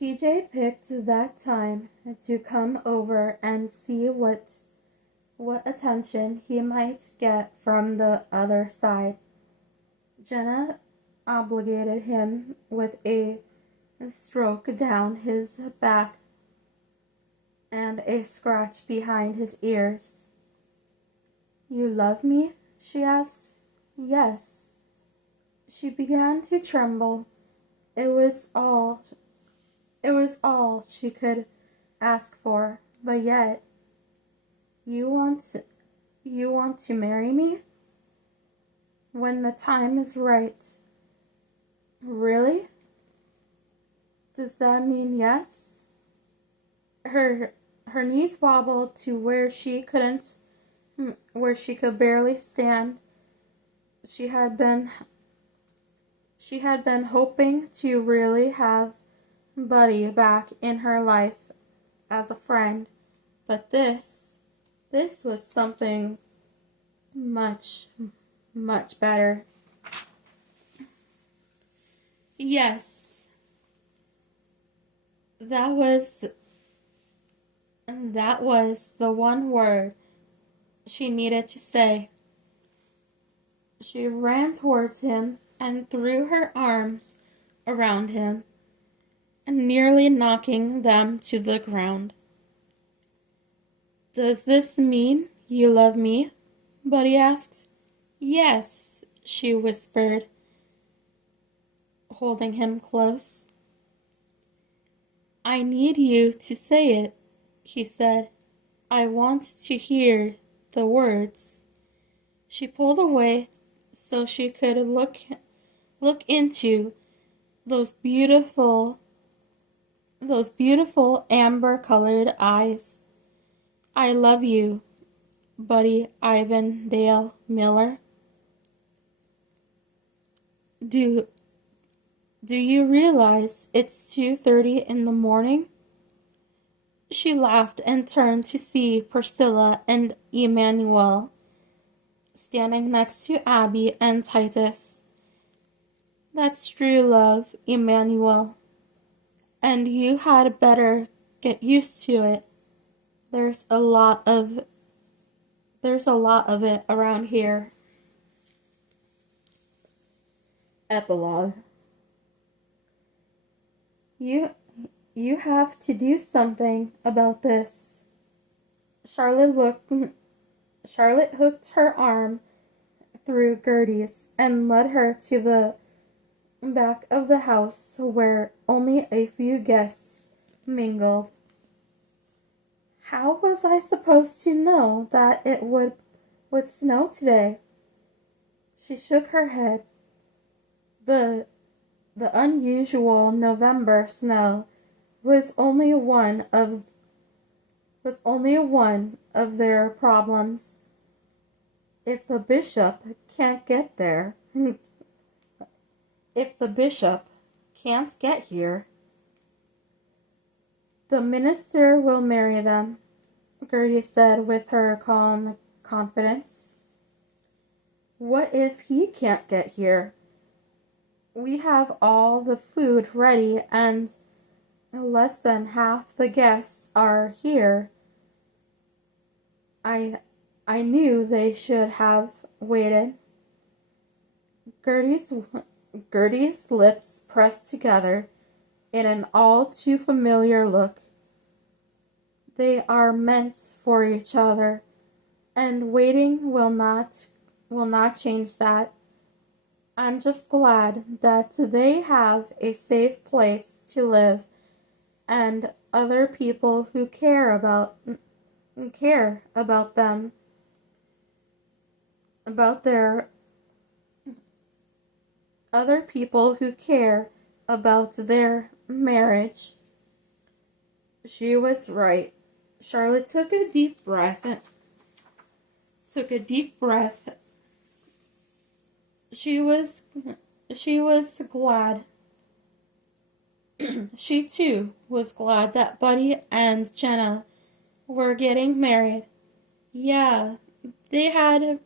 PJ picked that time to come over and see what attention he might get from the other side. Jenna obligated him with a stroke down his back and a scratch behind his ears. "You love me?" she asked. "Yes." She began to tremble. It was all she could ask for, but yet, you want to marry me? When the time is right. Really? Does that mean yes? Her knees wobbled to where she could barely stand. She had been hoping to really have Buddy back in her life as a friend, but this was something much, much better. Yes, that was the one word she needed to say. She ran towards him and threw her arms around him, nearly knocking them to the ground. "Does this mean you love me?" Buddy asked. "Yes," she whispered, holding him close. "I need you to say it," he said. "I want to hear the words." She pulled away so she could look into those beautiful amber-colored eyes. "I love you, Buddy Ivandale Miller. Do you realize it's 2:30 in the morning?" She laughed and turned to see Priscilla and Emmanuel standing next to Abby and Titus. "That's true love, Emmanuel. And you had better get used to it. There's a lot of it around here." Epilogue. You have to do something about this. Charlotte hooked her arm through Gertie's and led her to the back of the house where only a few guests mingled. "How was I supposed to know that it would snow today?" She shook her head. The unusual November snow was only one of their problems. If the bishop can't get there, if the bishop can't get here, the minister will marry them, Gertie said with her calm confidence. "What if he can't get here? We have all the food ready and less than half the guests are here. I knew they should have waited." Gertie's lips pressed together in an all too familiar look. They are meant for each other, and waiting will not change that. I'm just glad that they have a safe place to live and other people who care about them, about their other people who care about their marriage. She was right. Charlotte took a deep breath. She was glad. She too was glad that Buddy and Jenna were getting married. Yeah, they had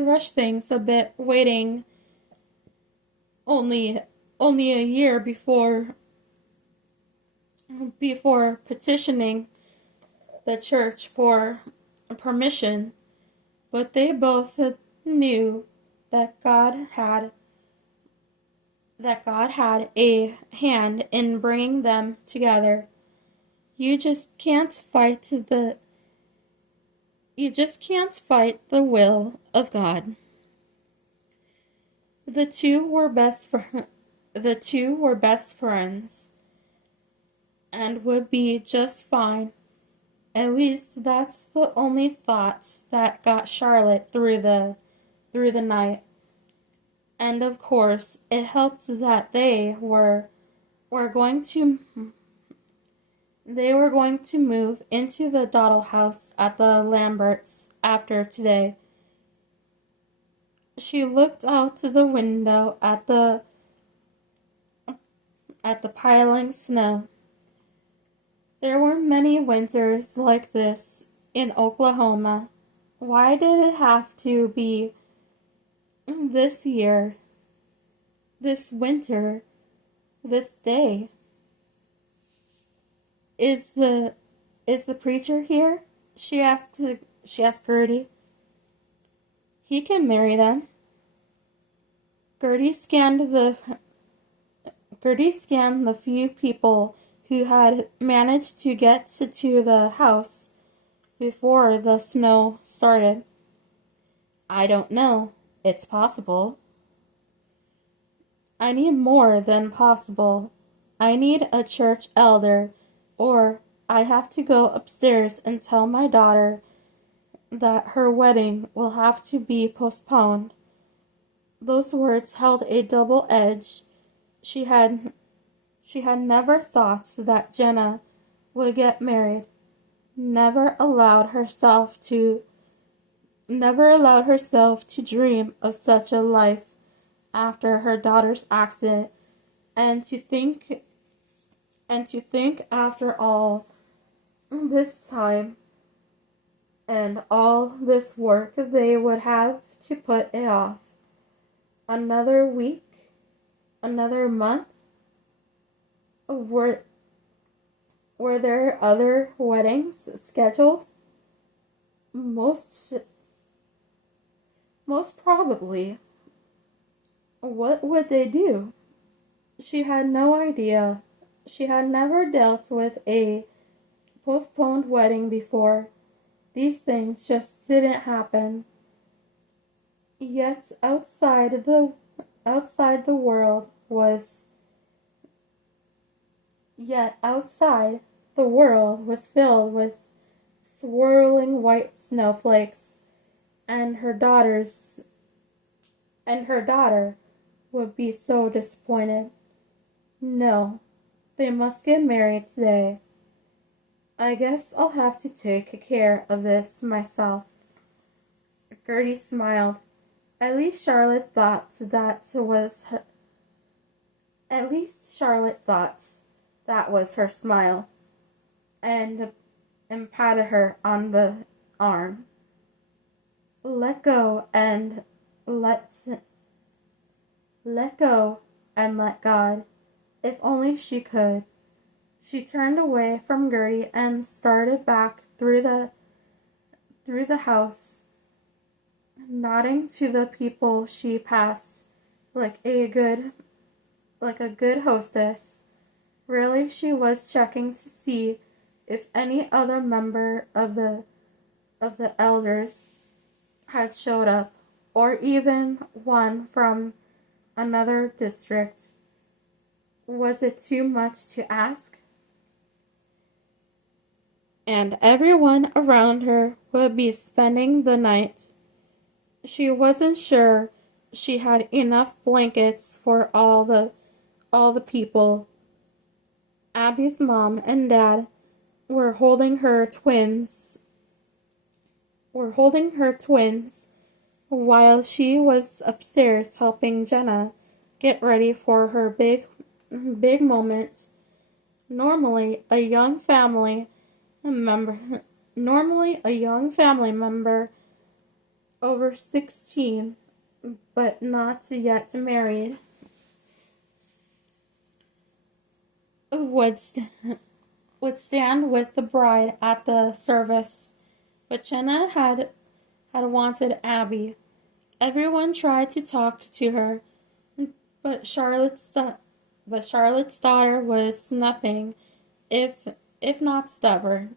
rushed things a bit, waiting only a year before before petitioning the church for permission, but they both knew that God had a hand in bringing them together. You just can't fight the will of God. The two were best friends and would be just fine. At least that's the only thought that got Charlotte through the night. And of course, it helped that they were going to move into the Doddle house at the Lamberts after today. She looked out the window at the piling snow. There were many winters like this in Oklahoma. Why did it have to be this year, this winter, this day? Is the preacher here? She asked Gertie. He can marry them. Gertie scanned the few people who had managed to get to the house before the snow started. I don't know. It's possible. I need more than possible. I need a church elder, or I have to go upstairs and tell my daughter that her wedding will have to be postponed. Those words held a double edge. She had never thought that Jenna would get married, never allowed herself to dream of such a life after her daughter's accident, and to think after all this time and all this work they would have to put it off. Another week, another month. Were there other weddings scheduled? Most probably. What would they do? She had no idea. She had never dealt with a postponed wedding before. These things just didn't happen. Yet outside the world was filled with swirling white snowflakes, and her daughter would be so disappointed. No, they must get married today. I guess I'll have to take care of this myself. Gertie smiled. At least Charlotte thought that was her smile, and patted her on the arm. Let go and let God. If only she could. She turned away from Gertie and started back through the house, nodding to the people she passed like a good hostess. Really, she was checking to see if any other member of the elders had showed up, or even one from another district. Was it too much to ask? And everyone around her would be spending the night. She wasn't sure she had enough blankets for all the people. Abby's mom and dad were holding her twins while she was upstairs helping Jenna get ready for her big moment. Normally a young family member over 16, but not yet married, would stand with the bride at the service, but Jenna had wanted Abby. Everyone tried to talk to her, but Charlotte's daughter was nothing if not stubborn.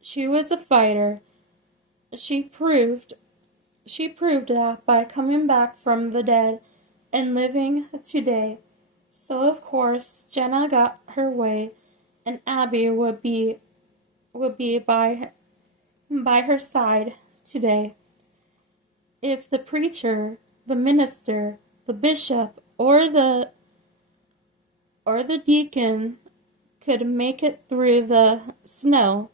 She was a fighter. She proved that by coming back from the dead and living today. So of course Jenna got her way, and Abby would be by her side today. If the preacher, the minister, the bishop, or the deacon could make it through the snow,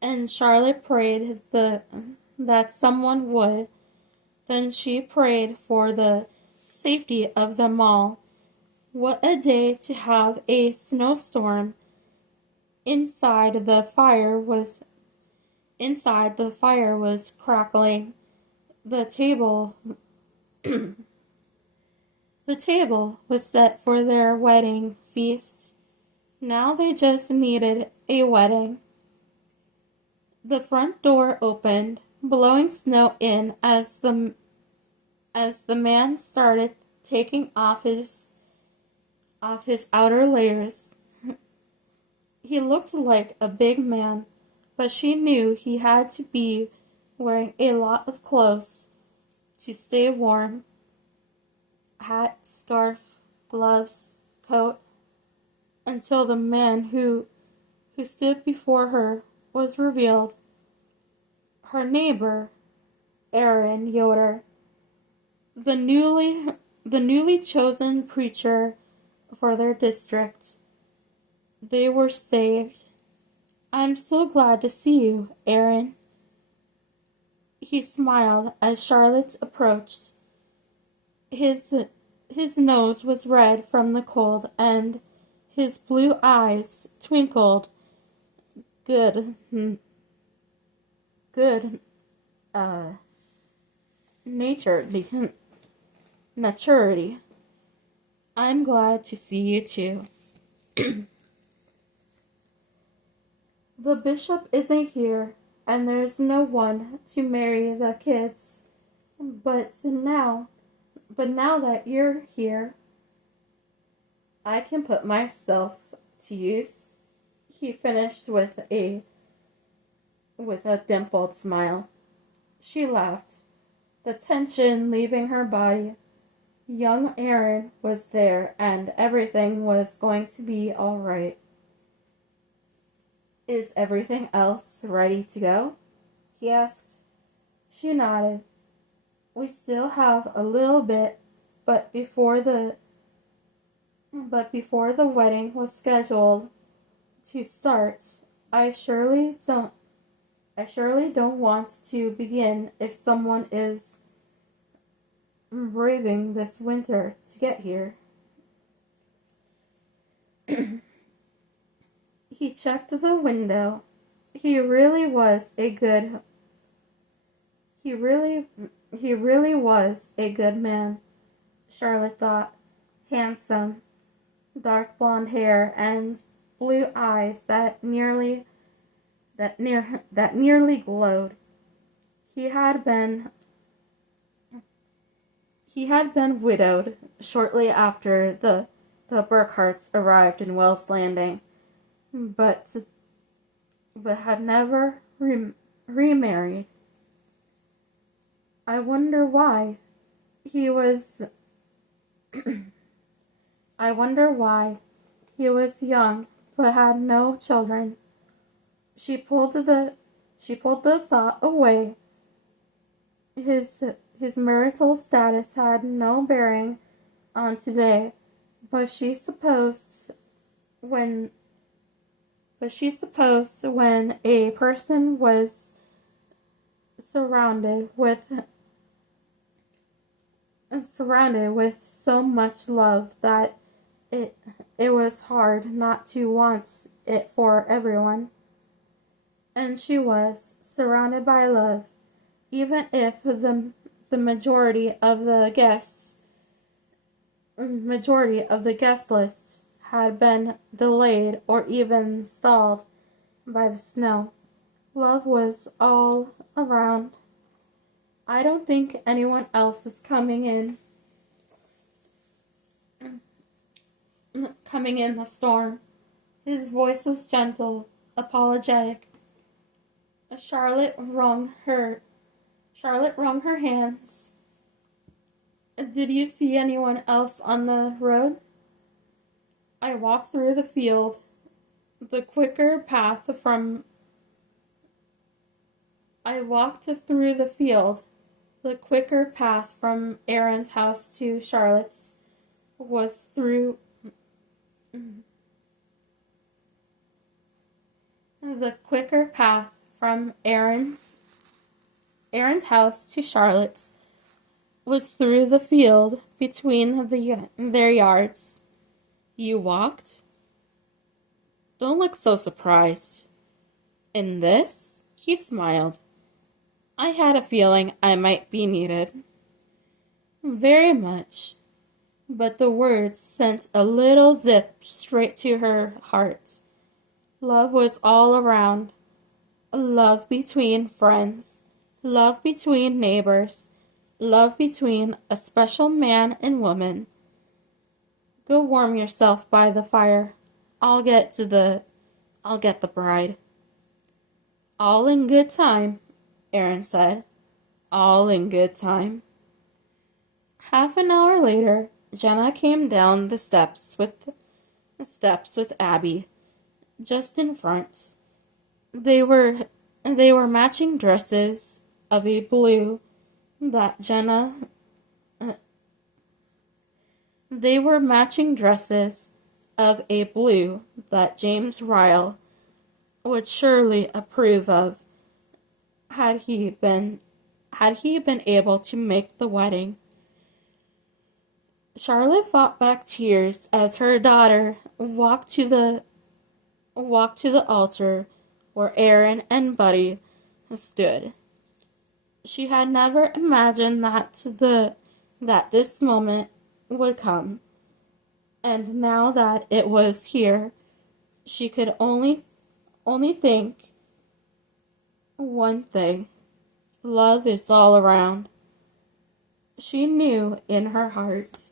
and Charlotte prayed that someone would, then she prayed for the safety of them all. What a day to have a snowstorm. Inside the fire was crackling. The table was set for their wedding feast. Now they just needed a wedding. The front door opened, blowing snow in as the man started taking off his outer layers. He looked like a big man, but she knew he had to be wearing a lot of clothes to stay warm. Hat, scarf, gloves, coat, until the man who stood before her was revealed. Her neighbor, Aaron Yoder, the newly chosen preacher for their district. They were saved. I'm so glad to see you, Aaron. He smiled as Charlotte approached. His nose was red from the cold, and his blue eyes twinkled. Good, maturity. I'm glad to see you too. The bishop isn't here, and there's no one to marry the kids. But now that you're here, I can put myself to use. He finished with a dimpled smile. She laughed, the tension leaving her body. Young Aaron was there, and everything was going to be all right. Is everything else ready to go? He asked. She nodded. We still have a little bit, but before the wedding was scheduled to start, I surely don't want to begin if someone is braving this winter to get here. He checked the window. He really was a good man, Charlotte thought. Handsome, dark blonde hair and blue eyes that nearly glowed. He had been widowed shortly after the Burkharts arrived in Wells Landing, but had never remarried. I wonder why. He was young but had no children. She pulled the thought away. His marital status had no bearing on today, but she supposed when a person was surrounded with so much love that it was hard not to want it for everyone. And she was surrounded by love, even if the majority of the guest list had been delayed or even stalled by the snow. Love was all around. I don't think anyone else is coming in the storm. His voice was gentle, apologetic. Charlotte wrung her hands. Did you see anyone else on the road? I walked through the field. The quicker path from Aaron's house to Charlotte's was through the quicker path from Aaron's house to Charlotte's was through the field between their yards. You walked? Don't look so surprised. In this? He smiled. I had a feeling I might be needed. Very much. But the words sent a little zip straight to her heart. Love was all around. Love between friends. Love between neighbors. Love between a special man and woman. Go warm yourself by the fire. I'll get the bride. All in good time, Aaron said. All in good time. Half an hour later, Jenna came down the steps with Abby, just in front. They were matching dresses of a blue that Jenna. They were matching dresses of a blue that James Ryle would surely approve of had he been able to make the wedding. Charlotte fought back tears as her daughter walked to the altar where Aaron and Buddy stood. She had never imagined that this moment would come, and now that it was here, she could only think one thing: love is all around. She knew in her heart.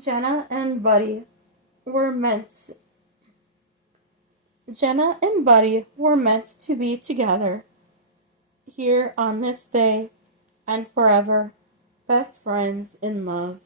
Jenna and Buddy were meant to be together here on this day and forever, best friends in love.